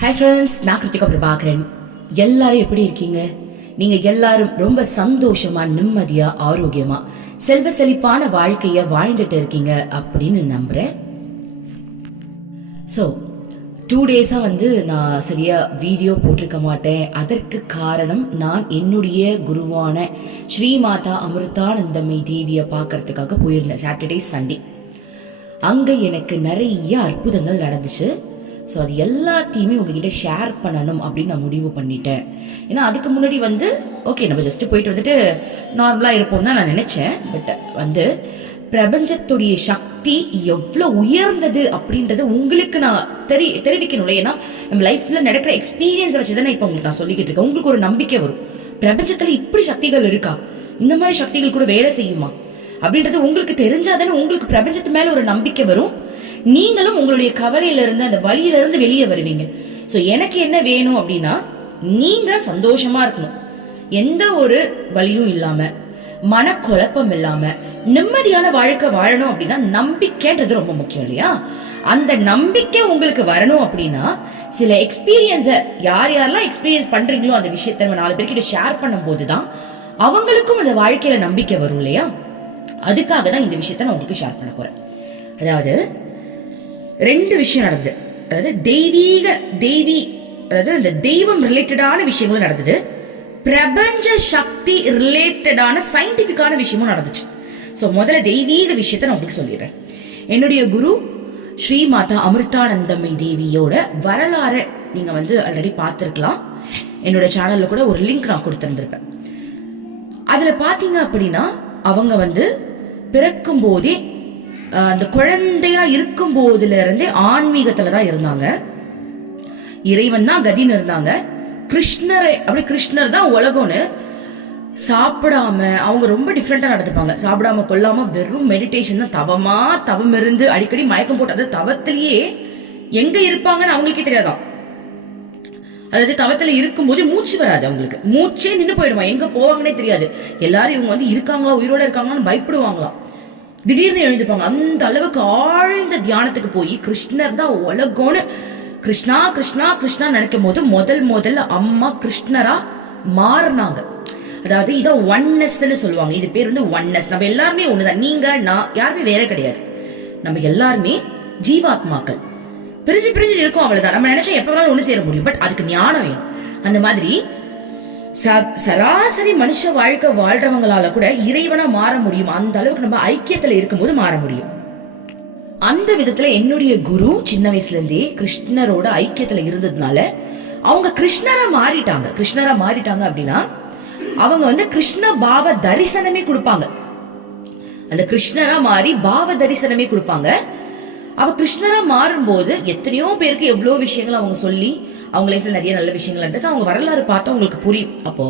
Hi friends நான் கிருத்திகா பிரபாகரன் எல்லாரும் எப்படி இருக்கீங்க? நீங்க எல்லாரும் ரொம்ப சந்தோஷமா நிம்மதியா ஆரோக்கியமா செல்வ செழிப்பான வாழ்க்கைய வாழ்ந்துட்டு இருக்கீங்க அப்படின்னு நம்புறேன். ஸோ டூ டேஸாக வந்து நான் சரியாக வீடியோ போட்டிருக்க மாட்டேன். அதற்கு காரணம் நான் என்னுடைய குருவான ஸ்ரீமாதா அமிர்தானந்தமை தேவியை பார்க்கறதுக்காக போயிருந்தேன். சாட்டர்டே சண்டே அங்கே எனக்கு நிறைய அற்புதங்கள் நடந்துச்சு. ஸோ அது எல்லாத்தையுமே உங்ககிட்ட ஷேர் பண்ணணும் அப்படின்னு நான் முடிவு பண்ணிட்டேன். ஏன்னா அதுக்கு முன்னாடி வந்து ஓகே நம்ம ஜஸ்ட் போயிட்டு வந்துட்டு நார்மலாக இருப்போம் தான் நான் நினச்சேன். பட் வந்து பிரபஞ்சத்துடைய சக்தி எவ்வளோ உயர்ந்தது அப்படின்றது உங்களுக்கு நான் தெரி தெரிவிக்கணும்ல. ஏன்னா நம்ம லைஃப்ல நடக்கிற எக்ஸ்பீரியன்ஸை வச்சு தானே இப்போ உங்களுக்கு நான் சொல்லிக்கிட்டு இருக்கேன். உங்களுக்கு ஒரு நம்பிக்கை வரும். பிரபஞ்சத்தில் இப்படி சக்திகள் இருக்கா? இந்த மாதிரி சக்திகள் கூட வேலை செய்யுமா? அப்படின்றது உங்களுக்கு தெரிஞ்சாதானே உங்களுக்கு பிரபஞ்சத்து மேலே ஒரு நம்பிக்கை வரும். நீங்களும் உங்களுடைய கவலையில இருந்து அந்த வழியில இருந்து வெளியே வருவீங்க. ஸோ எனக்கு என்ன வேணும் அப்படின்னா நீங்க சந்தோஷமா இருக்கணும். எந்த ஒரு வழியும் இல்லாம மனக்குழப்பம் இல்லாம நிம்மதியான வாழ்க்கை வாழணும் அப்படின்னா நம்பிக்கைன்றது ரொம்ப முக்கியம் இல்லையா? அந்த நம்பிக்கை உங்களுக்கு வரணும் அப்படின்னா சில எக்ஸ்பீரியன்ஸ யார் யாரெல்லாம் எக்ஸ்பீரியன்ஸ் பண்றீங்களோ அந்த விஷயத்த நம்ம நாலு பேர்கிட்ட ஷேர் பண்ணும்போது தான் அவங்களுக்கும் அந்த வாழ்க்கையில நம்பிக்கை வரும் இல்லையா? அதுக்காக தான் இந்த விஷயத்த நான் உங்களுக்கு ஷேர் பண்ண போறேன். அதாவது ரெண்டு விஷயம் நடந்தது. அதாவது தெய்வீக தெய்வி அதாவது அந்த தெய்வம் ரிலேட்டடான விஷயங்களும் நடந்தது. பிரபஞ்ச சக்தி ரிலேட்டடான சயின்டிஃபிக்கான விஷயமும் நடந்துச்சு. ஸோ முதல்ல தெய்வீக விஷயத்த நான் உங்களுக்கு சொல்லிடுறேன். என்னுடைய குரு ஸ்ரீ மாதா அமிர்தானந்தமை தேவியோட வரலாறு நீங்க வந்து ஆல்ரெடி பார்த்துருக்கலாம். என்னோட சேனல்ல கூட ஒரு லிங்க் நான் கொடுத்துருந்துருப்பேன். அதுல பாத்தீங்க அப்படின்னா அவங்க வந்து பிறக்கும் போதே அந்த குழந்தையா இருக்கும் போதுல இருந்தே ஆன்மீகத்துல தான் இருந்தாங்க. இறைவன் தான் கதின்னு இருந்தாங்க. கிருஷ்ணரை அப்படி கிருஷ்ணர் தான் உலகம்னு சாப்பிடாம அவங்க ரொம்ப டிஃப்ரெண்டா நடந்துப்பாங்க. சாப்பிடாம கொல்லாம வெறும் மெடிடேஷன் தான். தவமா தவம் இருந்து அடிக்கடி மயக்கம் போட்டு அது தவத்திலேயே எங்க இருப்பாங்கன்னு அவங்களுக்கே தெரியாதான். அதாவது தவத்துல இருக்கும்போது மூச்சு வராது அவங்களுக்கு. மூச்சே நின்று போயிடுமா? எங்க போவாங்கன்னே தெரியாது. எல்லாரும் இவங்க வந்து இருக்காங்களா உயிரோட இருக்காங்களான்னு பயப்படுவாங்களாம். திடீர்னு எழுந்துப்பாங்க. அந்த அளவுக்கு ஆழ்ந்த தியானத்துக்கு போய் கிருஷ்ணர் தான் உலகம்னு கிருஷ்ணா கிருஷ்ணா கிருஷ்ணா நினைக்கும் போது முதல் முதல்ல அம்மா கிருஷ்ணரா மாறினாங்க. அதாவது இதை ஒன்னஸ்ன்னு சொல்லுவாங்க. இது பேர் வந்து ஒன்னஸ் நம்ம எல்லாருமே ஒண்ணுதான். நீங்க நான் யாருமே வேற கிடையாது. நம்ம எல்லாருமே ஜீவாத்மாக்கள். பிரிஞ்சு பிரிஞ்சு இருக்கும் அவ்வளவுதான். நம்ம நினைச்சா எப்ப வேணாலும் ஒண்ணு சேர முடியும். பட் அதுக்கு ஞானம் வேணும். அந்த மாதிரி சராசரி மனுஷ வாழ்க்கை வாழ்றவங்களால கூட இறைவனா மாற முடியும். அந்த அளவுக்கு நம்ம ஐக்கியத்துல இருக்கும்போது மாற முடியும். அந்த விதத்துல என்னுடைய குரு சின்ன வயசுல இருந்தே கிருஷ்ணரோட ஐக்கியத்துல இருந்ததுனால அவங்க கிருஷ்ணரா மாறிட்டாங்க. கிருஷ்ணரா மாறிட்டாங்க அப்படின்னா அவங்க வந்து கிருஷ்ண பாவ தரிசனமே கொடுப்பாங்க. அந்த கிருஷ்ணரா மாறி பாவ தரிசனமே கொடுப்பாங்க. அவ கிருஷ்ணரா மாறும்போது எத்தனையோ பேருக்கு எவ்வளோ விஷயங்கள் அவங்க சொல்லி அவங்க லைஃப்ல நிறைய நல்ல விஷயங்கள் நடந்திருக்கு. அவங்க வரலாறு பார்த்தா உங்களுக்கு புரியும். அப்போ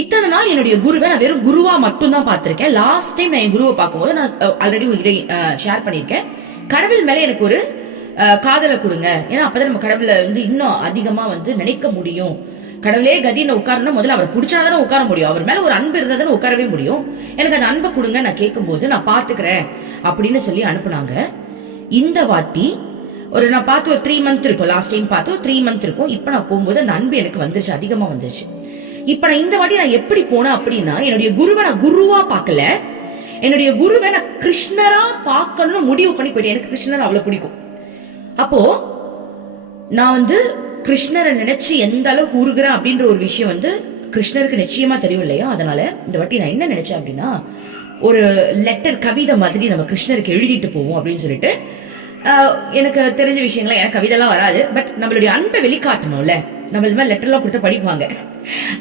இத்தனை நாள் என்னுடைய குருவை நான் வெறும் குருவா மட்டும் தான் பார்த்திருக்கேன். லாஸ்ட் டைம் நான் என் குருவை பார்க்கும்போது நான் ஆல்ரெடி உங்ககிட்ட ஷேர் பண்ணியிருக்கேன். கடவுள் மேல எனக்கு ஒரு காதலை கொடுங்க. ஏன்னா அப்பதான் நம்ம கடவுளை வந்து இன்னும் அதிகமா வந்து நினைக்க முடியும். கடவுளே கதின்னு உட்காரணும் முதல்ல அவரை பிடிச்சாதானே உட்கார முடியும். அவர் மேல ஒரு அன்பு இருந்தால் தானே உட்காரவே முடியும். எனக்கு அந்த அன்பை கொடுங்க நான் கேட்கும்போது நான் பாத்துக்கிறேன் அப்படின்னு சொல்லி அனுப்புனாங்க. இந்த வாட்டி ஒரு நான் பார்த்து ஒரு த்ரீ மந்த் இருக்கும். லாஸ்ட் டைம் பார்த்து ஒரு த்ரீ மந்த் இருக்கும். இப்போ நான் போகும்போது அந்த அன்பு எனக்கு வந்துருச்சு அதிகமாக வந்துருச்சு. இப்போ நான் இந்த வாட்டி நான் எப்படி போனேன் அப்படின்னா என்னுடைய குருவை நான் குருவாக பார்க்கல. என்னுடைய குருவை நான் கிருஷ்ணரா பார்க்கணும்னு முடிவு பண்ணி போயிட்டேன். எனக்கு கிருஷ்ணர் அவ்வளோ பிடிக்கும். அப்போ நான் வந்து கிருஷ்ணரை நினைச்சு எந்த அளவுக்கு உருகிறேன் அப்படின்ற ஒரு விஷயம் வந்து கிருஷ்ணருக்கு நிச்சயமா தெரியும் இல்லையா? அதனால இந்த வாட்டி நான் என்ன நினைச்சேன் அப்படின்னா ஒரு லெட்டர் கவிதை மாதிரி நம்ம கிருஷ்ணருக்கு எழுதிட்டு போவோம் அப்படின்னு சொல்லிட்டு எனக்கு தெரிஞ்ச விஷயங்கள எனக்கு கவிதைலாம் வராது பட் நம்மளுடைய அன்பை வெளிக்காட்டணும்ல. நம்ம இது மாதிரி லெட்டர்லாம் கொடுத்து படிப்பாங்க.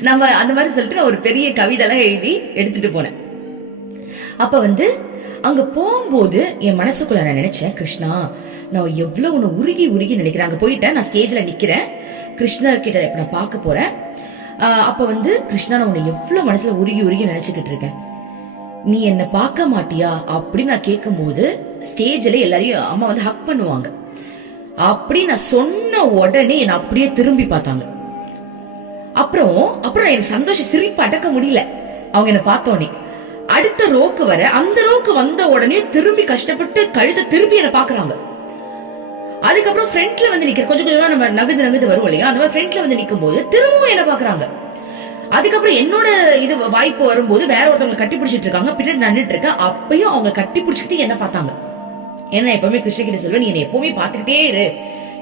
நம்ம அந்த மாதிரி சொல்லிட்டு நான் ஒரு பெரிய கவிதைலாம் எழுதி எடுத்துட்டு போனேன். அப்ப வந்து அங்க போகும்போது என் மனசுக்குள்ள நான் நினைச்சேன் கிருஷ்ணா நான் எவ்வளவு உன்னை உருகி உருகி நினைக்கிறேன். அங்க போயிட்டேன் நான் ஸ்டேஜ்ல நிக்கிறேன். கிருஷ்ணர் கிட்ட நான் பார்க்க போறேன். அப்போ அப்ப வந்து கிருஷ்ணா நான் உன்னை எவ்வளவு மனசுல உருகி உருகி நினைச்சுக்கிட்டு இருக்கேன். நீ என்ன பார்க்க மாட்டியா? அப்படின்னு நான் கேட்கும்போது ஸ்டேஜ்ல எல்லாரையும் அம்மா வந்து ஹக் பண்ணுவாங்க. அப்படி நான் சொன்ன உடனே என்னை அப்படியே திரும்பி பார்த்தாங்க. அப்புறம் அப்புறம் எனக்கு சந்தோஷம் சிரிப்பு அடக்க முடியல. அவங்க என்னை பார்த்தோன்னே அடுத்த ரோக்கு வர அந்த ரோக்கு வந்த உடனே திரும்பி கஷ்டப்பட்டு கழுத திரும்பி என்ன பாக்குறாங்க அதுக்கப்புறம் ஃப்ரண்ட்ல வந்து நிக்கிற கொஞ்சம் கொஞ்சமா நம்ம நகுந்து நகுந்து வருவோம் இல்லையா? அந்த மாதிரி ஃப்ரண்ட்ல வந்து நிக்கும் போது திரும்பவும் என்ன பாக்குறாங்க அதுக்கப்புறம் என்னோட இது வாய்ப்பு வரும்போது வேற ஒருத்தவங்க கட்டி பிடிச்சிட்டு இருக்காங்க பின்னாடி நின்றுட்டு இருக்கேன் அப்பயும் அவங்க கட்டி பிடிச்சிக்கிட்டு என்ன பார்த்தாங்க. என்ன எப்பவுமே கிருஷ்ண சொல்லுவேன் நீ என்னை எப்பவுமே பார்த்துக்கிட்டே இரு.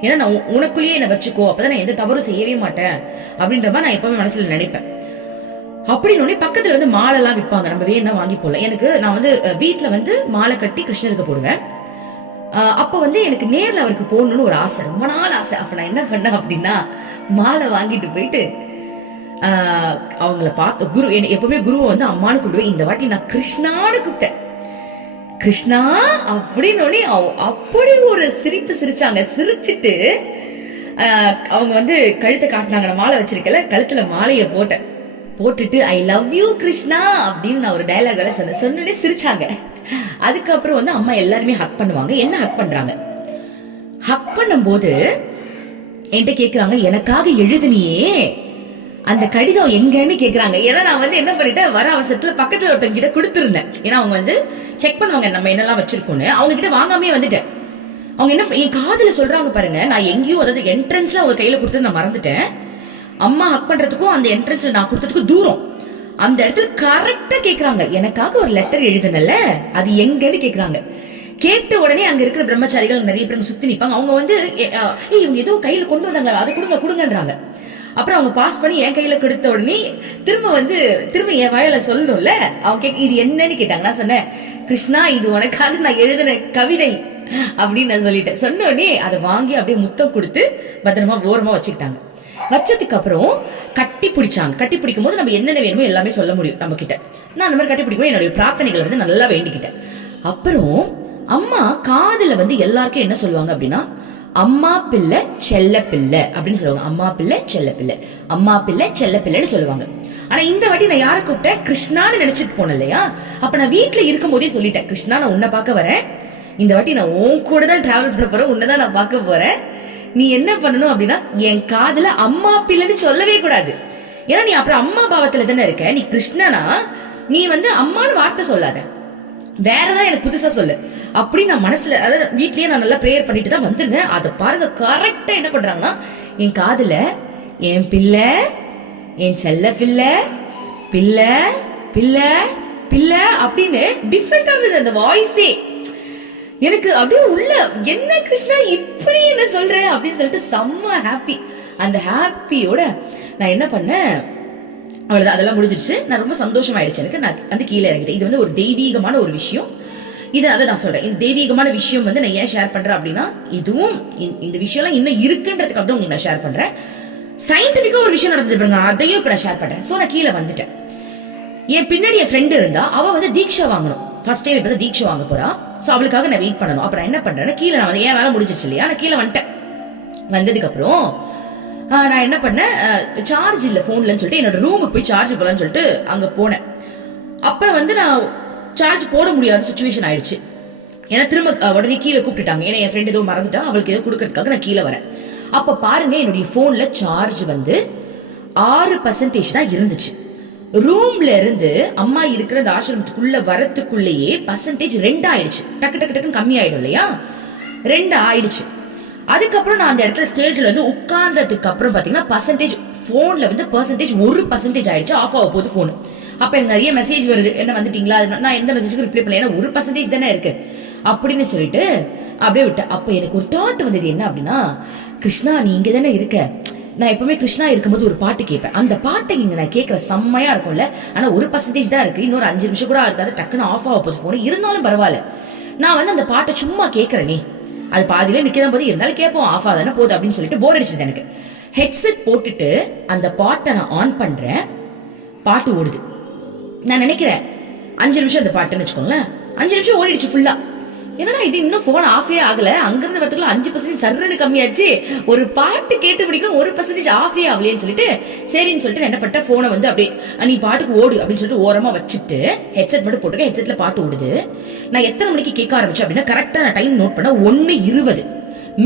ஏன்னா நான் உ- உனக்குள்ளேயே என்ன வச்சுக்கோ. அப்பதான் நான் எந்த தவறும் செய்யவே மாட்டேன். அப்படின்ற மாதிரி நான் எப்பவுமே மனசுல நினைப்பேன். அப்படின்னு பக்கத்துல வந்து மாலை எல்லாம் விற்பாங்க நம்ம வேணா வாங்கி போடலாம். எனக்கு நான் வந்து வீட்டுல வந்து மாலை கட்டி கிருஷ்ணருக்கு போடுவேன். அப்போ அப்ப வந்து எனக்கு நேர்ல அவருக்கு போகணும்னு ஒரு ஆசை. ரொம்ப நாள் ஆசை. அப்ப நான் என்ன பண்ணேன் அப்படின்னா மாலை வாங்கிட்டு போயிட்டு அவங்கள பார்த்து குரு எப்பவுமே குருவை வந்து அம்மானு கூப்பிடுவேன். இந்த வாட்டி நான் கிருஷ்ணான்னு கூப்பிட்டேன். கிருஷ்ணா அப்படின்னு அப்படி ஒரு சிரிப்பு சிரிச்சாங்க. சிரிச்சிட்டு அவங்க வந்து கழுத்தை காட்டினாங்க. நான் மாலை வச்சிருக்கல கழுத்துல மாலையை போட்டேன். போட்டுட்டு ஐ லவ் யூ கிருஷ்ணா அப்படின்னு நான் ஒரு டைலாக் வேலை சொன்னேன். சொன்னே சிரிச்சாங்க. அதுக்கப்புறம் வந்து அம்மா எல்லாருமே ஹக் பண்ணுவாங்க. என்ன ஹக் பண்றாங்க? ஹக் பண்ணும்போது என்கிட்ட கேக்குறாங்க எனக்காக எழுதுனியே. அந்த கடிதம் எங்கன்னு கேக்குறாங்க. ஏன்னா நான் வந்து என்ன பண்ணிட்டேன் வர அவசரத்துல பக்கத்துல ஒருத்தங்க கிட்ட கொடுத்துருந்தேன். ஏன்னா அவங்க வந்து செக் பண்ணுவாங்க நம்ம என்னெல்லாம் வச்சிருக்கோம்னு. அவங்க கிட்ட வாங்காமே வந்துட்டேன். அவங்க என்ன என் காதுல சொல்றாங்க பாருங்க. நான் எங்கேயும் அதாவது என்ட்ரன்ஸ்ல அவங்க கையில கொடுத்து நான் மறந்துட்டேன். அம்மா ஹக் பண்றதுக்கும் அந்த என்ட்ரன்ஸ்ல நான் கொடுத்ததுக்கும் தூரம். அந்த இடத்துல கரெக்டா கேக்குறாங்க. எனக்காக ஒரு லெட்டர் எழுதுனல அது எங்கன்னு கேக்குறாங்க. கேட்ட உடனே அங்க இருக்கிற பிரம்மச்சாரிகள் நிறைய பேர் சுத்தி நிப்பாங்க. அவங்க வந்து ஏய் இவங்க ஏதோ கையில கொண்டு வந்தாங்க அதை கொடுங்க கொடுங்கன்றாங்க. அப்புறம் அவங்க பாஸ் பண்ணி என் கையில கொடுத்த உடனே திரும்ப வந்து திரும்ப என் வாயில சொல்லணும்ல? அவங்க கேட்க இது என்னன்னு கேட்டாங்க நான் சொன்னேன் கிருஷ்ணா இது உனக்காக நான் எழுதின கவிதை அப்படின்னு நான் சொல்லிட்டேன். சொன்ன உடனே அதை வாங்கி அப்படியே முத்தம் கொடுத்து பத்திரமா ஓரமா வச்சுக்கிட்டாங்க. வச்சதுக்கு அப்புறம் கட்டி பிடிச்சாங்க. கட்டி பிடிக்கும் போது நம்ம என்னென்ன வேணுமோ எல்லாமே சொல்ல முடியும் நம்ம கிட்ட நான் அந்த மாதிரி கட்டி பிடிக்கும் என்னுடைய பிரார்த்தனைகளை வந்து நல்லா வேண்டிக்கிட்டேன். அப்புறம் அம்மா காதுல வந்து எல்லாருக்கும் என்ன சொல்லுவாங்க அப்படின்னா அம்மா பிள்ளை செல்ல பிள்ளை அப்படின்னு சொல்லுவாங்க. அம்மா பிள்ளை செல்ல பிள்ளை. அம்மா பிள்ளை செல்ல பிள்ளைன்னு சொல்லுவாங்க. ஆனா இந்த வாட்டி நான் யாரை கூப்பிட்டேன்? கிருஷ்ணான்னு நினைச்சிட்டு போனேன் இல்லையா? அப்ப நான் வீட்டுல இருக்கும் போதே சொல்லிட்டேன் கிருஷ்ணா நான் உன்னை பார்க்க வரேன். இந்த வாட்டி நான் உன் கூட தான் டிராவல் பண்ண போறேன் உன்னை தான் நான் பார்க்க போறேன். நீ என்ன பண்ணணும் அப்படின்னா என் காதுல அம்மா பிள்ளைன்னு சொல்லவே கூடாது. ஏன்னா நீ அப்புறம் அம்மா பாவத்துல தானே இருக்க. நீ கிருஷ்ணனா நீ வந்து அம்மான்னு வார்த்தை சொல்லாத. வேறதான் எனக்கு புதுசா சொல்லு. அப்படி நான் மனசுல அதாவது வீட்லயே நான் நல்லா ப்ரேயர் பண்ணிட்டு தான் வந்திருந்தேன். அதை பாருங்க கரெக்டா என்ன பண்றாங்கன்னா என் காதுல என் பிள்ளை என் செல்ல பிள்ளை பிள்ளை பிள்ளை பிள்ளை அப்படின்னு டிஃப்ரெண்டா இருந்தது அந்த வாய்ஸே எனக்கு அப்படியே உள்ள என்ன கிருஷ்ணா இப்படி என்ன சொல்ற அப்படின்னு சொல்லிட்டு செம்ம ஹாப்பி அந்த ஹாப்பியோட நான் என்ன பண்ணேன் அவ்வளோதான் அதெல்லாம் முடிஞ்சிருச்சு. நான் ரொம்ப சந்தோஷமாயிடுச்சு எனக்கு. நான் வந்து கீழே இறங்கிட்டேன். இது வந்து ஒரு தெய்வீகமான ஒரு விஷயம். இது அதை நான் சொல்றேன். இந்த தெய்வீகமான விஷயம் வந்து நான் ஏன் ஷேர் பண்றேன் அப்படின்னா இதுவும் இந்த- விஷயம்லாம் இன்னும் இருக்குன்றதுக்காக தான் உங்களுக்கு நான் ஷேர் பண்றேன். சயின்டிபிக்கா ஒரு விஷயம் நடந்தது பாருங்க. அதையும் இப்ப நான் ஷேர் பண்றேன். ஸோ நான் கீழே வந்துட்டேன். என் பின்னாடி என் ஃப்ரெண்டு இருந்தா அவ வந்து தீட்சை வாங்கணும். ஃபர்ஸ்ட் டைம் இப்போ தீட்சை வாங்க போறா. ஸோ அவளுக்காக நான் வெயிட் பண்ணணும். அப்புறம் என்ன பண்றேன்னா கீழே நான் வந்து ஏன் வேலை முடிஞ்சிச்சு இல்லையா? நான் கீழே வந்துட்டேன். வந்ததுக்கு அப்புறம் நான் என்ன பண்ணேன்? சார்ஜ் இல்லை ஃபோன்லன்னு சொல்லிட்டு என்னோட ரூமுக்கு போய் சார்ஜ் போகலான்னு சொல்லிட்டு அங்கே போனேன். அப்புறம் வந்து நான் சார்ஜ் போட முடியாத சுச்சுவேஷன் ஆயிடுச்சு. ஏன்னா திரும்ப உடனே கீழே கூப்பிட்டுட்டாங்க. ஏன்னா என் ஃப்ரெண்ட் ஏதோ மறந்துட்டா அவளுக்கு ஏதோ கொடுக்கறதுக்காக நான் கீழே வரேன். அப்போ பாருங்க என்னுடைய ஃபோனில் சார்ஜ் வந்து ஆறு பர்சன்டேஜ் தான் இருந்துச்சு. ரூம்ல இருந்து அம்மா இருக்கிற அந்த ஆசிரமத்துக்குள்ள வரத்துக்குள்ளேயே பர்சன்டேஜ் ரெண்டு ஆயிடுச்சு டக்கு டக்கு டக்குன்னு கம்மி ஆயிடும் இல்லையா? ரெண்டு ஆயிடுச்சு அதுக்கப்புறம் நான் அந்த இடத்துல ஸ்டேஜ்ல வந்து உட்கார்ந்ததுக்கு அப்புறம் பாத்தீங்கன்னா பர்சன்டேஜ் போன்ல வந்து பர்சன்டேஜ் ஒரு பர்சன்டேஜ் ஆயிடுச்சு. ஆஃப் ஆக போகுது போன் அப்ப எனக்கு நிறைய மெசேஜ் வருது. என்ன வந்துட்டீங்களா? நான் எந்த மெசேஜுக்கு ரிப்ளை பண்ணல. ஏன்னா ஒரு பர்சன்டேஜ் தானே இருக்கு. அப்படின்னு சொல்லிட்டு அப்படியே விட்டேன். அப்ப எனக்கு ஒரு தாட் வந்தது. என்ன அப்படின்னா கிருஷ்ணா நீ இங்க தானே இருக்க? நான் எப்பவுமே கிருஷ்ணா இருக்கும்போது ஒரு பாட்டு கேட்பேன். அந்த பாட்டை இங்க நான் கேட்கற செம்மையா இருக்கும்ல. ஆனா ஒரு பர்சன்டேஜ் தான் இருக்கு. இன்னொரு அஞ்சு நிமிஷம் கூட இருக்காது டக்குன்னு ஆஃப் ஆக போகுது ஃபோன் இருந்தாலும் பரவாயில்ல. நான் வந்து அந்த பாட்டை சும்மா கேட்கறேனே. அது பாதியிலே நிற்க தான் போது இருந்தாலும் கேட்போம் ஆஃப் ஆதானே போகுது அப்படின்னு சொல்லிட்டு போர் அடிச்சது எனக்கு. ஹெட்செட் போட்டுட்டு அந்த பாட்டை நான் ஆன் பண்ணுறேன் பாட்டு ஓடுது. நான் நினைக்கிறேன் அஞ்சு நிமிஷம் அந்த பாட்டுன்னு வச்சுக்கோங்களேன். அஞ்சு நிமிஷம் ஓடிடுச்சு ஃபுல்லாக என்னடா இது? இன்னும் போன் ஆஃபே ஆகல. அங்கிருந்து வரதுக்குள்ள அஞ்சு பர்சன்டேஜ் சர்றன்னு கம்மியாச்சு. ஒரு பாட்டு கேட்டு பிடிக்கணும் ஒரு பர்சன்டேஜ் ஆஃபே ஆகலையேன்னு சொல்லிட்டு சரின்னு சொல்லிட்டு நான் என்ன பண்ணிட்டேன்? போனை வந்து அப்படியே நீ பாட்டுக்கு ஓடு அப்படின்னு சொல்லிட்டு ஓரமா வச்சுட்டு ஹெட்செட் மட்டும் போட்டுக்க ஹெட்செட்ல பாட்டு ஓடுது. நான் எத்தனை மணிக்கு கேட்க ஆரம்பிச்சேன் அப்படின்னா கரெக்டா நான் டைம் நோட் பண்ண ஒன்னு இருபது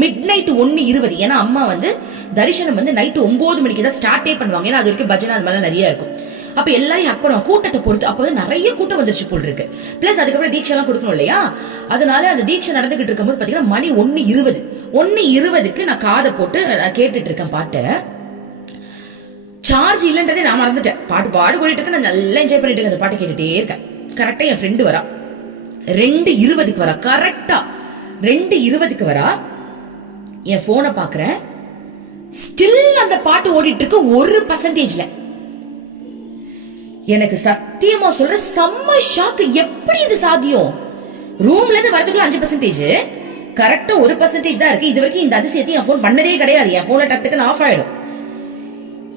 மிட் நைட் ஒன்னு இருபது ஏன்னா அம்மா வந்து தரிசனம் வந்து நைட்டு ஒன்பது மணிக்கு தான் ஸ்டார்டே பண்ணுவாங்க. ஏன்னா அது வரைக்கும் பஜனை அது மாதிரிலாம் நிறைய இருக்கும். அப்ப எல்லாரையும் ஹக் பண்ணுவாங்க கூட்டத்தை பொறுத்து அப்போ வந்து நிறைய கூட்டம் வந்துருச்சு போல் இருக்கு. பிளஸ் அதுக்கப்புறம் தீட்சை எல்லாம் கொடுக்கணும் இல்லையா? அதனால அந்த தீட்சை நடந்துகிட்டு இருக்கும்போது பாத்தீங்கன்னா மணி ஒன்னு இருபது ஒன்னு இருபதுக்கு நான் காதை போட்டு நான் கேட்டுட்டு இருக்கேன் பாட்டை. சார்ஜ் இல்லைன்றதே நான் மறந்துட்டேன். பாட்டு பாடு ஓடிட்டு இருக்கேன் நான் நல்லா என்ஜாய் பண்ணிட்டு இருக்கேன். அந்த பாட்டு கேட்டுட்டே இருக்கேன். கரெக்டா என் ஃப்ரெண்டு வரா. ரெண்டு இருபதுக்கு வரா. கரெக்டா ரெண்டு இருபதுக்கு வரா. என் போனை பாக்குறேன். ஸ்டில் அந்த பாட்டு ஓடிட்டு இருக்கு. ஒரு பர்சன்டேஜ்ல எனக்கு சத்தியமா சொல்ற செம்ம ஷாக்கு எப்படி இது சாத்தியம்? ரூம்ல இருந்து வரதுக்குள்ள அஞ்சு பர்சன்டேஜ் கரெக்டா ஒரு பர்சன்டேஜ் தான் இருக்கு. இது வரைக்கும் இந்த அதிசயத்தை என் போன் பண்ணதே கிடையாது. என் போன்ல டக்குன்னு ஆஃப் ஆயிடும்.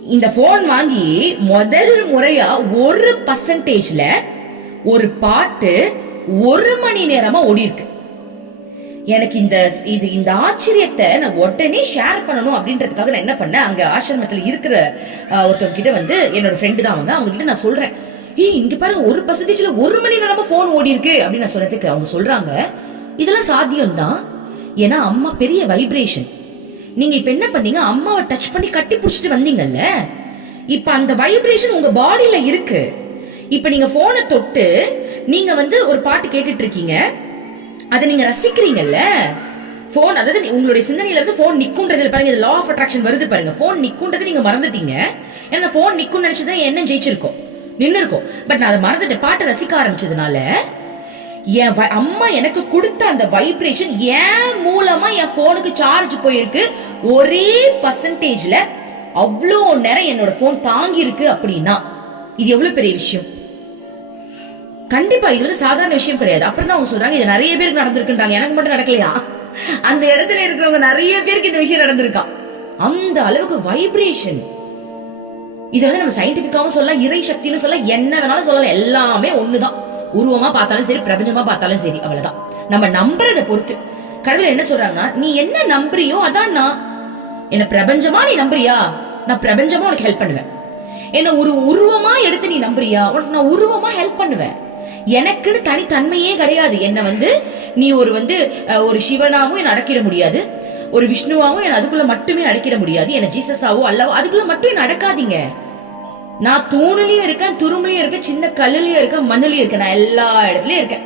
இந்த போன் வாங்கி முதல் முறையா ஒரு பர்சன்டேஜ்ல ஒரு பாட்டு ஒரு மணி நேரமா ஓடி இருக்கு எனக்கு இந்த இது இந்த ஆச்சரியத்தை நான் உடனே ஷேர் பண்ணணும் அப்படின்றதுக்காக நான் என்ன பண்ணேன்? அங்க ஆசிரமத்துல இருக்கிற ஒருத்தவங்க கிட்ட வந்து என்னோட ஃப்ரெண்டு தான் அவங்க அவங்க கிட்ட நான் சொல்றேன். ஏய் இங்க பாருங்க ஒரு பர்சன்டேஜ்ல ஒரு மணி நேரமா போன் ஓடி இருக்கு. அப்படின்னு நான் சொல்றதுக்கு அவங்க சொல்றாங்க. இதெல்லாம் சாத்தியம் தான் ஏன்னா அம்மா பெரிய வைப்ரேஷன் நீங்க இப்ப என்ன பண்ணீங்க? அம்மாவை டச் பண்ணி கட்டி புடிச்சிட்டு வந்தீங்கல்ல? இப்ப அந்த வைப்ரேஷன் உங்க பாடியில இருக்கு. இப்ப நீங்க போனை தொட்டு நீங்க வந்து ஒரு பாட்டு கேட்டுட்டு இருக்கீங்க. அதை நீங்க ரசிக்கிறீங்கல்ல? போன் அதாவது உங்களுடைய சிந்தனையில இருந்து போன் நிக்கும்ன்றது பாருங்க இது லா ஆஃப் அட்ராக்ஷன் வருது பாருங்க. போன் நிக்கும்ன்றது நீங்க மறந்துட்டீங்க. ஏன்னா போன் நிக்கும் நினைச்சதான் என்ன ஜெயிச்சிருக்கோம்? நின்னு இருக்கும் பட் நான் அதை மறந்துட்டு பாட்டை ரசிக்க ஆரம்பிச்சதுனால என் வ- அம்மா எனக்கு கொடுத்த அந்த வைப்ரேஷன் என் மூலமா என் போனுக்கு சார்ஜ் போயிருக்கு? ஒரே பர்சன்டேஜ்ல அவ்வளோ நேரம் என்னோட போன் தாங்கி இருக்கு அப்படின்னா. இது எவ்வளவு பெரிய விஷயம்? கண்டிப்பா இது வந்து சாதாரண விஷயம் கிடையாது. அப்புறம் தான் அவங்க சொல்றாங்க இது நிறைய பேருக்கு நடந்திருக்குன்றாங்க. எனக்கு மட்டும் நடக்கலையா? அந்த இடத்துல இருக்கிறவங்க நிறைய பேருக்கு இந்த விஷயம் நடந்திருக்கா? அந்த அளவுக்கு வைப்ரேஷன் இதை வந்து நம்ம சயின்டிபிக்காவும் சொல்லலாம் இறை சக்தின்னு சொல்லலாம் என்ன வேணாலும் சொல்லலாம். எல்லாமே ஒண்ணுதான். உருவமா பார்த்தாலும் சரி பிரபஞ்சமா பார்த்தாலும் சரி அவ்வளவுதான். நம்ம நம்புறத பொறுத்து. கடவுள் என்ன சொல்றாங்கன்னா நீ என்ன நம்புறியோ அதான் நான். என்ன பிரபஞ்சமா நீ நம்புறியா? நான் பிரபஞ்சமா உனக்கு ஹெல்ப் பண்ணுவேன். என்ன ஒரு உருவமா எடுத்து நீ நம்புறியா? உனக்கு நான் உருவமா ஹெல்ப் பண்ணுவேன். எனக்குன்னு தனித்தன்மையே கிடையாது. என்ன வந்து நீ ஒரு வந்து ஒரு சிவனாவும் என்னை அடக்கிட முடியாது. ஒரு விஷ்ணுவாவும் என்னை அதுக்குள்ள மட்டுமே அடக்கிட முடியாது. என்னை ஜீசஸாவோ அல்லவோ அதுக்குள்ள மட்டும் என்ன அடக்காதீங்க. நான் தூணுலயும் இருக்கேன் துரும்புலயும் இருக்கேன் சின்ன கல்லுலயும் இருக்கேன் மண்ணுலயும் இருக்கேன். நான் எல்லா இடத்துலயும் இருக்கேன்.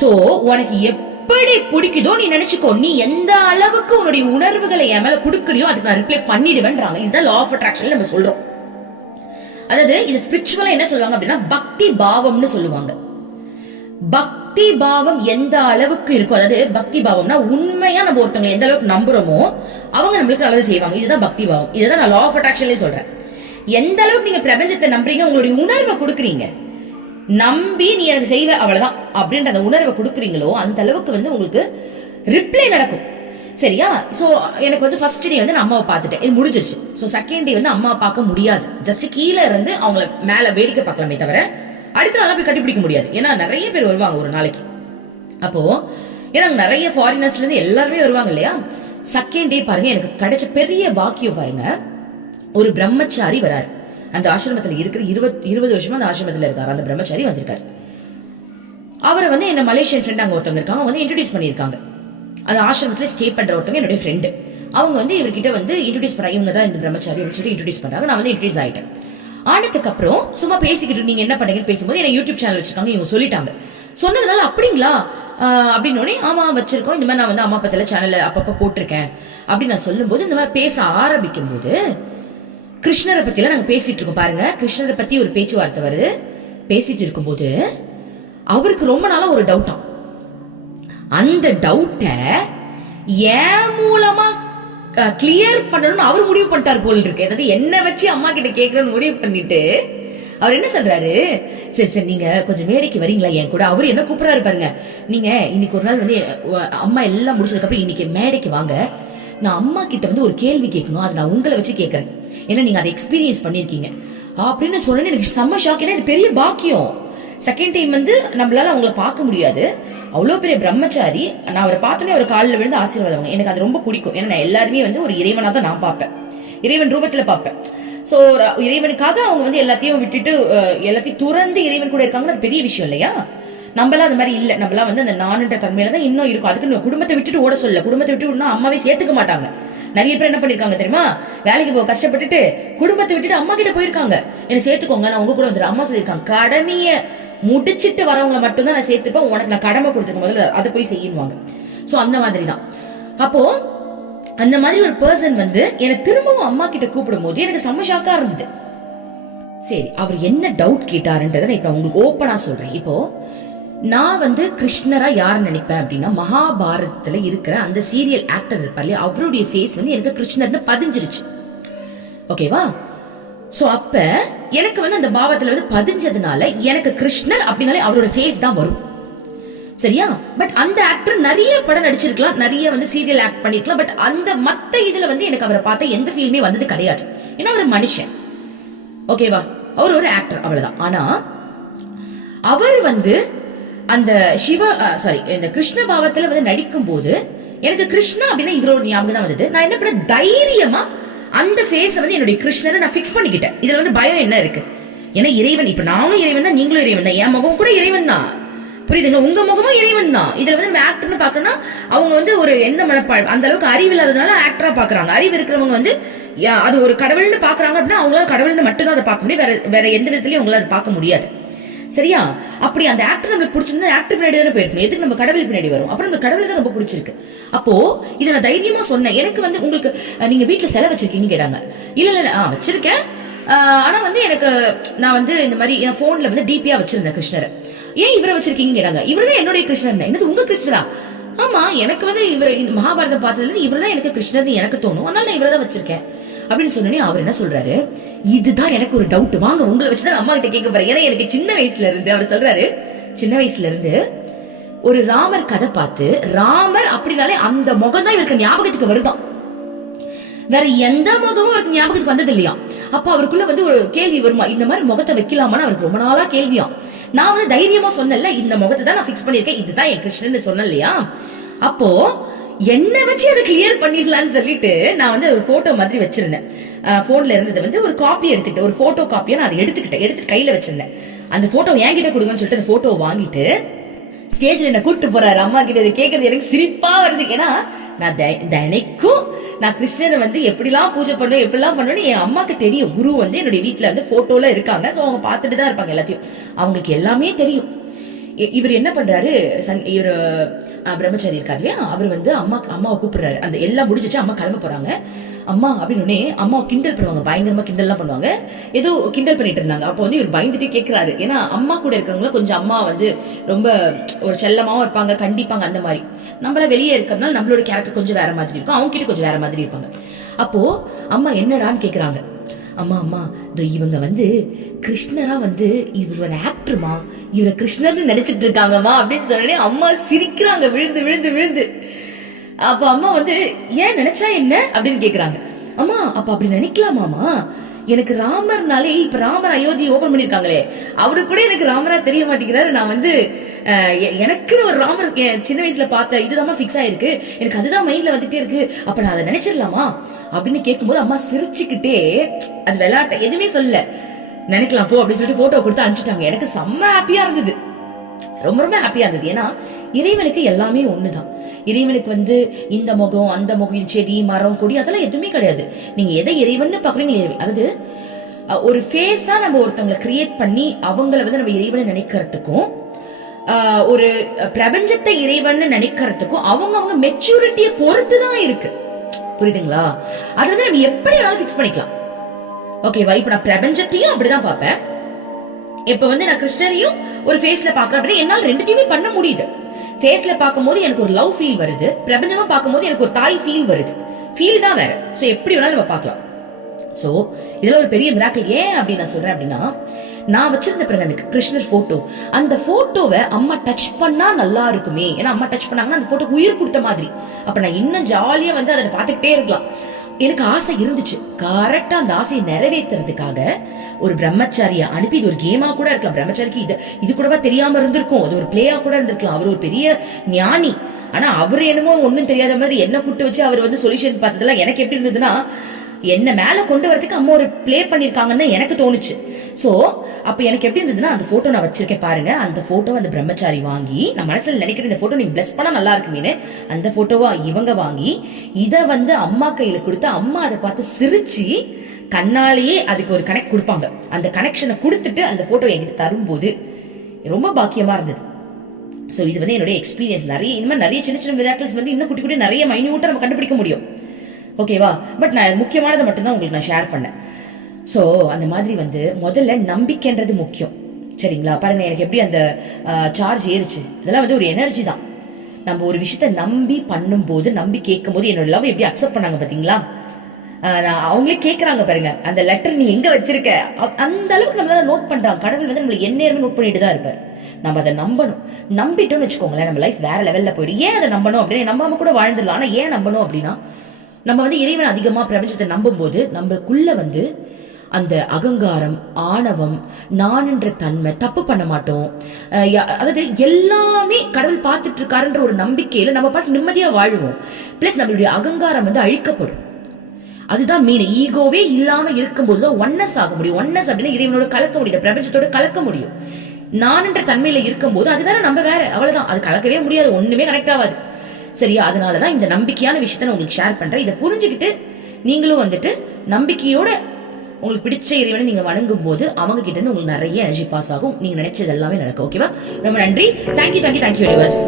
சோ உனக்கு எப்படி பிடிக்குதோ நீ நினைச்சுக்கோ. நீ எந்த அளவுக்கு உன்னுடைய உணர்வுகளை என் மேல கொடுக்கறியோ அதுக்கு நான் ரிப்ளை பண்ணிடுவேன்றாங்க. இதுதான் லா ஆஃப் அட்ராக்ஷன் நம்ம சொல்றோம். அதாவது இது ஸ்பிரிச்சுவலா என்ன சொல்லுவாங்க அப்படின்னா பக்தி பாவம்னு சொல்லுவாங்க. பக்தி பாவம் எந்த அளவுக்கு இருக்கும் அதாவது பக்தி பாவம்னா உண்மையா நம்ம ஒருத்தவங்க எந்த அளவுக்கு நம்புறோமோ அவங்க நம்மளுக்கு நல்லது செய்வாங்க. இதுதான் பக்தி பாவம். இதுதான் நான் லா ஆஃப் அட்ராக்ஷன்லயே சொல்றேன். எந்த அளவுக்கு நீங்க பிரபஞ்சத்தை நம்புறீங்க உங்களுடைய உணர்வை கொடுக்குறீங்க நம்பி நீ எனக்கு செய்வ அவ்வளவுதான். அப்படின்ற அந்த உணர்வை கொடுக்குறீங்களோ அந்த அளவுக்கு வந்து உங்களுக்கு ரிப்ளை நடக்கும். சரியா? சோ எனக்கு வந்து ஃபர்ஸ்ட் டே வந்து நான் அம்மாவை பார்த்துட்டேன். இது முடிஞ்சிருச்சு. சோ செகண்ட் டே வந்து அம்மாவை பார்க்க முடியாது. ஜஸ்ட் கீழே இருந்து அவங்கள மேல வேடிக்கை பார்க்கலாமே தவிர அடுத்த நாளா போய் கட்டிப்பிடிக்க முடியாது. ஏன்னா நிறைய பேர் வருவாங்க ஒரு நாளைக்கு. அப்போ ஏன்னா நிறைய ஃபாரினர்ஸ்ல இருந்து எல்லாருமே வருவாங்க இல்லையா? செகண்ட் டே பாருங்க எனக்கு கிடைச்ச பெரிய பாக்கியம் பாருங்க. ஒரு பிரம்மச்சாரி வராரு. அந்த ஆசிரமத்தில் இருக்கிற இருபது இருபது வருஷமா அந்த ஆசிரமத்தில் இருக்காரு. அந்த பிரம்மச்சாரி வந்திருக்காரு. அவரை வந்து என்ன மலேசியன் ஃப்ரெண்ட் அங்கே ஒருத்தவங்க இருக்காங்க. வந்து இன்ட்ரடியூஸ் பண்ணியிருக்காங்க. அந்த ஆசிரமத்தில் ஸ்டே பண்ணுற ஒருத்தவங்க என்னுடைய ஃப்ரெண்டு அவங்க வந்து இவர்கிட்ட வந்து இன்ட்ரடியூஸ் பண்றாங்க. இவங்க தான் இந்த பிரம்மச்சாரி அப்படின்னு சொல்லி இன்ட்ரடியூஸ் பண்ணாங்க நான் வந்து இன்ட்ரடியூஸ் ஆகிட்டேன் ஆனதுக்கு அப்புறம் சும்மா பேசிக்கிட்டு நீங்க என்ன பண்ணீங்கன்னு பேசும்போது என்ன யூடியூப் சேனல் வச்சிருக்காங்க இவங்க சொல்லிட்டாங்க. சொன்னதுனால அப்படிங்களா? ஆஹ் அப்படின்னு உடனே ஆமா வச்சிருக்கோம். இந்த மாதிரி நான் வந்து அம்மா பத்தில சேனல் அப்பப்போ போட்டிருக்கேன். அப்படின்னு நான் சொல்லும்போது இந்த மாதிரி பேச ஆரம்பிக்கும் போது கிருஷ்ணரை பத்திலாம் நாங்க பேசிட்டு இருக்கோம் பாருங்க. கிருஷ்ணரை பத்தி ஒரு பேச்சுவார்த்தை வருது. பேசிட்டு இருக்கும்போது அவருக்கு ரொம்ப நாளா ஒரு டவுட்டான் அந்த டவுட்டை ஏன் மூலமா கிளியர் பண்ணணும்னு அவர் முடிவு பண்ணிட்டார் போல் இருக்கு அதாவது என்ன வச்சு அம்மா கிட்ட கேட்கணும்னு முடிவு பண்ணிட்டு அவர் என்ன சொல்றாரு? சரி சரி நீங்க கொஞ்சம் மேடைக்கு வரீங்களா? என் கூட அவர் என்ன கூப்பிடறாரு பாருங்க. நீங்க இன்னைக்கு ஒரு நாள் வந்து அம்மா எல்லாம் முடிச்சதுக்கு அப்புறம் இன்னைக்கு மேடைக்கு வாங்க. நான் அம்மா கிட்ட வந்து ஒரு கேள்வி கேட்கணும். அதை நான் உங்களை வச்சு கேட்கறேன். ஏன்னா நீங்க அதை எக்ஸ்பீரியன்ஸ் பண்ணிருக்கீங்க அப்படின்னு சொன்னேன்னு எனக்கு செம்ம ஷாக் ஏன்னா இது பெரிய பாக்கியம். செகண்ட் டைம் வந்து நம்மளால அவங்கள பார்க்க முடியாது. அவ்வளோ பெரிய பிரம்மச்சாரி நான் அவரை பார்த்தோன்னே அவர் காலில் விழுந்து ஆசீர்வாதம். எனக்கு அது ரொம்ப பிடிக்கும். ஏன்னா நான் எல்லாருமே வந்து ஒரு இறைவனாக தான் நான் பார்ப்பேன். இறைவன் ரூபத்தில் பார்ப்பேன். ஸோ இறைவனுக்காக அவங்க வந்து எல்லாத்தையும் விட்டுட்டு எல்லாத்தையும் துறந்து இறைவன் கூட இருக்காங்கன்னு அது பெரிய விஷயம் இல்லையா? நம்மளாம் அது மாதிரி இல்ல. நம்மளாம் வந்து அந்த நானுன்ற தன்மையில தான் இன்னும் இருக்கும். அதுக்கு குடும்பத்தை விட்டுட்டு ஓட சொல்ல குடும்பத்தை விட்டு விடணும் அம்மாவே சேர்த்துக்க மாட்டாங்க. நிறைய பேர் என்ன பண்ணிருக்காங்க தெரியுமா? வேலைக்கு போக கஷ்டப்பட்டுட்டு குடும்பத்தை விட்டுட்டு அம்மா கிட்ட போயிருக்காங்க. என்ன சேர்த்துக்கோங்க நான் உங்க கூட வந்துடுறேன். அம்மா சொல்லியிருக்காங்க கடமைய முடிச்சிட்டு வரவங்க மட்டும்தான் நான் சேர்த்துப்பேன். உனக்கு நான் கடமை கொடுத்துருக்க முதல்ல அதை போய் செய்யுவாங்க சோ அந்த மாதிரி தான் அப்போ அந்த மாதிரி ஒரு பர்சன் வந்து என்னை திரும்பவும் அம்மா கிட்ட கூப்பிடும் போது எனக்கு செம்ம ஷாக்கா இருந்தது. சரி அவர் என்ன டவுட் கேட்டாருன்றதை நான் இப்ப உங்களுக்கு ஓப்பனா சொல்றேன். இப்போ நான் வந்து கிருஷ்ணரா யார் நினைப்பேன் அப்படின்னா மகாபாரதத்துல இருக்கிற அந்த சீரியல் ஆக்டர் இருப்பார் இல்லையா? அவருடைய ஃபேஸ் வந்து எனக்கு கிருஷ்ணர்னு பதிஞ்சிருச்சு. ஓகேவா ஸோ அப்ப எனக்கு வந்து அந்த பாவத்துல வந்து பதிஞ்சதுனால எனக்கு கிருஷ்ணர் அப்படின்னாலே அவரோட ஃபேஸ் தான் வரும். சரியா? பட் அந்த ஆக்டர் நிறைய படம் நடிச்சிருக்கலாம் நிறைய வந்து சீரியல் ஆக்ட் பண்ணிருக்கலாம் பட் அந்த மத்த இதுல வந்து எனக்கு அவரை பார்த்த எந்த ஃபீல்மே வந்தது கிடையாது. ஏன்னா அவர் மனுஷன். ஓகேவா அவர் ஒரு ஆக்டர் அவ்வளவுதான். ஆனா அவர் வந்து அந்த சிவ சாரி இந்த கிருஷ்ண பாவத்துல வந்து நடிக்கும் போது எனக்கு கிருஷ்ணா அப்படின்னா இவரோட ஞாபகம் தான் வந்தது. நான் என்ன பண்ண தைரியமா அந்த ஃபேஸை வந்து என்னுடைய கிருஷ்ணனை நான் ஃபிக்ஸ் பண்ணிக்கிட்டேன். இதுல வந்து பயம் என்ன இருக்கு? ஏன்னா இறைவன் இப்ப நானும் இறைவன் தான் நீங்களும் இறைவன் தான். என் முகம் கூட இறைவன் தான். புரியுதுங்க உங்க முகமும் இறைவன் தான். இதுல வந்து நம்ம ஆக்டர்னு பாக்கணும்னா அவங்க வந்து ஒரு என்ன மனப்பா அந்த அளவுக்கு அறிவு இல்லாததுனால ஆக்டரா பாக்குறாங்க அறிவு இருக்கிறவங்க வந்து யா, அது ஒரு கடவுள்னு பாக்குறாங்க அப்படின்னா அவங்களால கடவுள்னு மட்டும்தான் அதை பார்க்க முடியும். வேற வேற எந்த விதத்துலயும் அவங்களால அதை பார்க்க முடியாது. சரியா? அப்படி அந்த ஆக்டர் நம்மளுக்கு பிடிச்சிருந்தா ஆக்டர் பின்னாடி தானே போயிருக்கணும். எதுக்கு நம்ம கடவுள் பின்னாடி வரும்? அப்புறம் நம்ம கடவுள் தான் ரொம்ப பிடிச்சிருக்கு. அப்போ இதை நான் தைரியமா சொன்னேன். எனக்கு வந்து உங்களுக்கு நீங்க வீட்டுல செலவு வச்சிருக்கீங்கன்னு கேட்டாங்க. இல்ல இல்ல ஆ வச்சிருக்கேன். ஆனால் ஆனா வந்து எனக்கு நான் வந்து இந்த மாதிரி என் போன்ல வந்து டிபியா வச்சிருந்தேன் கிருஷ்ணரை. ஏன் இவரை வச்சிருக்கீங்க கேட்டாங்க. இவர் தான் என்னுடைய கிருஷ்ணர் என்னது உங்க கிருஷ்ணரா? ஆமா எனக்கு வந்து இவர் மகாபாரதம் பார்த்ததுல இருந்து இவர் தான் எனக்கு கிருஷ்ணர்னு எனக்கு தோணும். அதனால நான் இவரை தான் வச்சிருக்கேன். அப்படின்னு சொன்னோடனே அவர் என்ன சொல்றாரு? இதுதான் எனக்கு ஒரு டவுட் வாங்க உங்களை வச்சுதான் அம்மா கிட்ட கேட்க போறேன். ஏன்னா எனக்கு சின்ன வயசுல இருந்து அவர் சொல்றாரு சின்ன வயசுல இருந்து ஒரு ராமர் கதை பார்த்து ராமர் அப்படின்னாலே அந்த முகம் தான் இவருக்கு ஞாபகத்துக்கு வருதாம் வேற எந்த முகமும் அவருக்கு ஞாபகத்துக்கு வந்தது இல்லையா அப்ப அவருக்குள்ள வந்து ஒரு கேள்வி வருமா? இந்த மாதிரி முகத்தை வைக்கலாமான்னு அவருக்கு ரொம்ப நாளா கேள்வியா? நான் வந்து தைரியமா சொன்னேன்ல இந்த முகத்தை தான் நான் ஃபிக்ஸ் பண்ணிருக்கேன் இதுதான் என் கிருஷ்ணன் சொன்னேன் இல்லையா? அப்போ என்ன வச்சு அதை கிளியர் பண்ணிடலாம்னு சொல்லிட்டு நான் வந்து ஒரு போட்டோ மாதிரி வச்சிருந்தேன். போன்ல இருந்தது வந்து ஒரு காப்பி எடுத்துக்கிட்டேன் ஒரு போட்டோ காப்பியை நான் அதை எடுத்துக்கிட்டேன். எடுத்து கையில வச்சிருந்தேன். அந்த போட்டோ என்கிட்ட கொடுங்கன்னு சொல்லிட்டு அந்த போட்டோ வாங்கிட்டு ஸ்டேஜ்ல என்ன கூப்பிட்டு போறாரு. அம்மா கிட்ட இதை கேட்கறது எனக்கு சிரிப்பா வருது. ஏன்னா நான் தினைக்கும் நான் கிருஷ்ணனை வந்து எப்படிலாம் பூஜை பண்ணுவேன் எப்படிலாம் பண்ணுவேன்னு என் அம்மாக்கு தெரியும். குரு வந்து என்னுடைய வீட்டுல வந்து போட்டோல இருக்காங்க. சோ அவங்க பார்த்துட்டு தான் இருப்பாங்க எல்லாத்தையும். அவங்களுக்கு எல்லாமே தெரியும். இவர் என்ன பண்றாரு? சன் இவர் பிரம்மச்சாரி இருக்கார் இல்லையா? அவர் வந்து அம்மா அம்மாவை கூப்பிடுறாரு. அந்த எல்லாம் முடிஞ்சிச்சு அம்மா கிளம்ப போறாங்க. அம்மா அப்படின்னு உடனே அம்மா கிண்டல் பண்ணுவாங்க. பயங்கரமா கிண்டல்லாம் பண்ணுவாங்க. ஏதோ கிண்டல் பண்ணிட்டு இருந்தாங்க. அப்போ வந்து இவர் பயந்துட்டே கேட்கிறாரு ஏன்னா அம்மா கூட இருக்கிறவங்கள கொஞ்சம் அம்மா வந்து ரொம்ப ஒரு செல்லமாவும் இருப்பாங்க கண்டிப்பாங்க அந்த மாதிரி. நம்மள வெளியே இருக்கிறதுனால நம்மளோட கேரக்டர் கொஞ்சம் வேற மாதிரி இருக்கும். அவங்க கிட்ட கொஞ்சம் வேற மாதிரி இருப்பாங்க. அப்போ அம்மா என்னடான்னு கேக்குறாங்க. அம்மா அம்மா இதோ இவங்க வந்து கிருஷ்ணரா வந்து இவர் ஒரு ஆக்டர்மா இவரை கிருஷ்ணர்னு நினைச்சிட்டு இருக்காங்கம்மா அப்படின்னு சொன்னே அம்மா சிரிக்கிறாங்க விழுந்து விழுந்து விழுந்து. அப்போ அம்மா வந்து ஏன் நினைச்சா என்ன? அப்படின்னு கேட்குறாங்க அம்மா அப்போ அப்படி நினைக்கலாமாமா எனக்கு ராமர்னாலே இப்ப ராமர் அயோத்தி ஓபன் பண்ணிருக்காங்களே அவரு கூட எனக்கு ராமரா தெரிய மாட்டேங்கிறாரு. நான் வந்து எனக்குன்னு ஒரு ராமர் என் சின்ன வயசுல பார்த்த இதுதான் ஃபிக்ஸ் ஆயிருக்கு. எனக்கு அதுதான் மைண்ட்ல வந்துட்டே இருக்கு. அப்ப நான் அதை நினைச்சிடலாமா? அப்படின்னு கேட்கும்போது அம்மா சிரிச்சுக்கிட்டே அது விளையாட்ட எதுவுமே சொல்லல. நினைக்கலாம் போ அப்படின்னு சொல்லிட்டு போட்டோ கொடுத்து அனுப்பிச்சிட்டாங்க. எனக்கு செம்ம ஹாப்பியா இருந்தது. ரொம்ப ரொம்ப ஹாப்பியா இருந்தது. ஏன்னா இறைவனுக்கு எல்லாமே ஒண்ணுதான். இறைவனுக்கு வந்து இந்த முகம் அந்த முகம் செடி மரம் கொடி அதெல்லாம் எதுவுமே கிடையாது. நீங்க எதை இறைவன் பார்க்குறீங்களே அதாவது ஒரு ஃபேஸா நம்ம ஒருத்தவங்களை கிரியேட் பண்ணி அவங்கள வந்து நம்ம இறைவனை நினைக்கிறதுக்கும் ஒரு பிரபஞ்சத்தை இறைவன் நினைக்கிறதுக்கும் அவங்க அவங்க மெச்சூரிட்டியை பொறுத்து தான் இருக்கு. புரியுதுங்களா? அது வந்து நம்ம எப்படி வேணாலும் ஃபிக்ஸ் பண்ணிக்கலாம். ஓகேவா இப்போ நான் பிரபஞ்சத்தையும் அப்படிதான் பார்ப்பேன். இப்ப வந்து நான் கிருஷ்ணரையும் ஒரு ஃபேஸ்ல பாக்குறேன் அப்படின்னா என்னால ரெண்டுத்தையுமே பண்ண முடியுது. ஃபேஸ்ல பார்க்கும்போது எனக்கு ஒரு லவ் ஃபீல் வருது. பிரபஞ்சமா பார்க்கும்போது எனக்கு ஒரு தாய் ஃபீல் வருது. ஃபீல் தான் வேற. ஸோ எப்படி வேணாலும் நம்ம பார்க்கலாம். ஸோ இதுல ஒரு பெரிய மிராக்கள் ஏன் அப்படி நான் சொல்றேன் அப்படின்னா நான் வச்சிருந்த பிறகு எனக்கு கிருஷ்ணர் போட்டோ அந்த போட்டோவை அம்மா டச் பண்ணா நல்லா இருக்குமே. ஏன்னா அம்மா டச் பண்ணாங்கன்னா அந்த போட்டோக்கு உயிர் கொடுத்த மாதிரி. அப்ப நான் இன்னும் ஜாலியா வந்து அதை பார்த்துக்கிட்டே இருக்கலாம். எனக்கு ஆசை இருந்துச்சு. கரெக்டா அந்த ஆசையை நிறைவேத்துறதுக்காக ஒரு பிரம்மச்சாரியை அனுப்பி இது ஒரு கேமா கூட இருக்கலாம். பிரம்மச்சாரிக்கு இது இது கூடவா தெரியாம இருந்திருக்கும். அது ஒரு பிளேயா கூட இருந்திருக்கலாம். அவர் ஒரு பெரிய ஞானி. ஆனா அவர் என்னமோ ஒன்றும் தெரியாத மாதிரி என்ன கூட்டு வச்சு அவர் வந்து சொல்யூஷன் பார்த்ததெல்லாம் எனக்கு எப்படி இருந்ததுன்னா என்ன மேல கொண்டு வரதுக்கு அம்மா ஒரு ப்ளே பண்ணிருக்காங்கன்னு எனக்கு தோணுச்சு. சோ அப்ப எனக்கு எப்படி இருந்ததுன்னா அந்த போட்டோ நான் வச்சிருக்கேன் பாருங்க. அந்த போட்டோ அந்த பிரம்மச்சாரி வாங்கி நான் மனசுல நினைக்கிற இந்த போட்டோ நீ பிளஸ் பண்ணா நல்லா இருக்குமேனு அந்த போட்டோவா இவங்க வாங்கி இத வந்து அம்மா கையில கொடுத்து அம்மா அதை பார்த்து சிரிச்சு கண்ணாலேயே அதுக்கு ஒரு கனெக்ட் கொடுப்பாங்க. அந்த கனெக்ஷனை கொடுத்துட்டு அந்த போட்டோ என்கிட்ட தரும்போது ரொம்ப பாக்கியமா இருந்தது. ஸோ இது வந்து என்னுடைய எக்ஸ்பீரியன்ஸ் நிறைய இந்த மாதிரி நிறைய சின்ன சின்ன மிராக்கிள்ஸ் வந்து இன்னும் குட்டி குட்டி நிறைய மைன்யூட்டா நம்ம கண்டுபிடிக்க முடியும். ஓகேவா பட் நான் முக்கியமானதை மட்டும்தான் உங்களுக்கு நான் ஷேர் பண்ணேன். ஸோ அந்த மாதிரி வந்து முதல்ல நம்பிக்கைன்றது முக்கியம். சரிங்களா? பாருங்க எனக்கு எப்படி அந்த சார்ஜ் ஏறிச்சு. இதெல்லாம் வந்து ஒரு எனர்ஜி தான். நம்ம ஒரு விஷயத்த நம்பி பண்ணும்போது நம்பி கேட்கும்போது என்னோட லவ் எப்படி அக்செப்ட் பண்ணாங்க பார்த்தீங்களா நான் அவங்களே கேட்குறாங்க பாருங்க. அந்த லெட்டர் நீ எங்கே வச்சிருக்க? அந்த அளவுக்கு நம்மளால நோட் பண்ணுறாங்க கடவுள் வந்து நம்மள எந்நேரமே நோட் பண்ணிட்டு தான் இருப்பார். நம்ம அதை நம்பணும். நம்பிட்டோம்னு வச்சுக்கோங்களேன் நம்ம லைஃப் வேற லெவல்ல போயிடும் ஏன் அதை நம்பணும் அப்படின்னு நம்பாம கூட வாழ்ந்துடலாம். ஆனா ஏன் நம்பணும் அப்படின்னா நம்ம வந்து இறைவன் அதிகமாக பிரபஞ்சத்தை நம்பும்போது நம்மளுக்குள்ள வந்து அந்த அகங்காரம் ஆணவம் நான்ன்ற தன்மை தப்பு பண்ண மாட்டோம். யா- அதாவது எல்லாமே கடவுள் பார்த்துட்டு இருக்காருன்ற ஒரு நம்பிக்கையில நம்ம பாட்டு நிம்மதியா வாழுவோம். பிளஸ் நம்மளுடைய அகங்காரம் வந்து அழிக்கப்படும். அதுதான் மீன் ஈகோவே இல்லாம இருக்கும்போது தான் ஒன்னஸ் ஆக முடியும். ஒன்னஸ் அப்படின்னு இறைவனோட கலக்க முடியும். பிரபஞ்சத்தோட கலக்க முடியும். நான்ன்ற தன்மையில இருக்கும்போது அது வேற நம்ம வேற. அவ்வளவுதான். அது கலக்கவே முடியாது. ஒண்ணுமே கனெக்ட் ஆகாது. சரியா? அதனாலதான் இந்த நம்பிக்கையான விஷயத்த நான் உங்களுக்கு ஷேர் பண்றேன். இதை புரிஞ்சுக்கிட்டு நீங்களும் வந்துட்டு நம்பிக்கையோட உங்களுக்கு பிடிச்ச இறைவனை நீங்க வணங்கும் போது அவங்க கிட்ட இருந்து உங்களுக்கு நிறைய எனர்ஜி பாஸ் ஆகும். நீங்க நினைச்சது எல்லாமே நடக்கும். ஓகேவா ரொம்ப நன்றி. Thank you thank you thank you universe